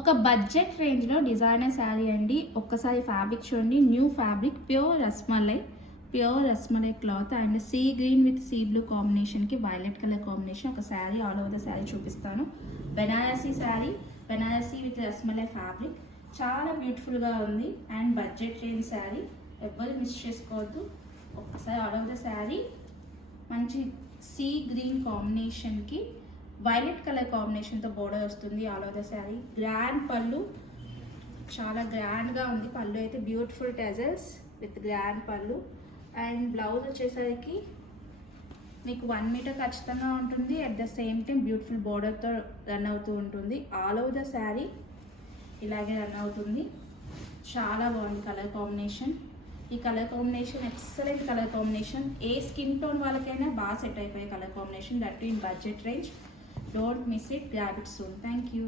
ఒక బడ్జెట్ రేంజ్లో డిజైనర్ శారీ అండి. ఒక్కసారి ఫ్యాబ్రిక్ చూడండి. New fabric pure rasmalai cloth and sea green with sea blue కాంబినేషన్కి వైలెట్ కలర్ కాంబినేషన్. ఒక sari all over the sari చూపిస్తాను. బెనారసీ శారీ, బెనారసీ విత్ రస్మలై ఫ్యాబ్రిక్ చాలా బ్యూటిఫుల్గా ఉంది అండ్ బడ్జెట్ రేంజ్ శారీ. ఎవ్వరు మిస్ చేసుకోవద్దు. ఒక్కసారి ఆల్ ఓవర్ ద శారీ మంచి సీ గ్రీన్ కాంబినేషన్కి వైలెట్ కలర్ కాంబినేషన్తో బోర్డర్ వస్తుంది. All over the sari grand పళ్ళు, చాలా గ్రాండ్గా ఉంది. పళ్ళు అయితే బ్యూటిఫుల్ టెజల్స్ విత్ గ్రాండ్ పళ్ళు అండ్ బ్లౌజ్ వచ్చేసరికి మీకు 1 మీటర్ ఖచ్చితంగా ఉంటుంది. At the same time beautiful బోర్డర్తో రన్ అవుతూ ఉంటుంది. ఆల్ ఓవర్ ద శారీ ఇలాగే రన్ అవుతుంది. చాలా బాగుంది కలర్ కాంబినేషన్. ఈ colour combination excellent colour combination. ఏ స్కిన్ టోన్ వాళ్ళకైనా బాగా సెట్ అయిపోయే colour combination. That in budget range. Don't miss it. Grab it soon. Thank you.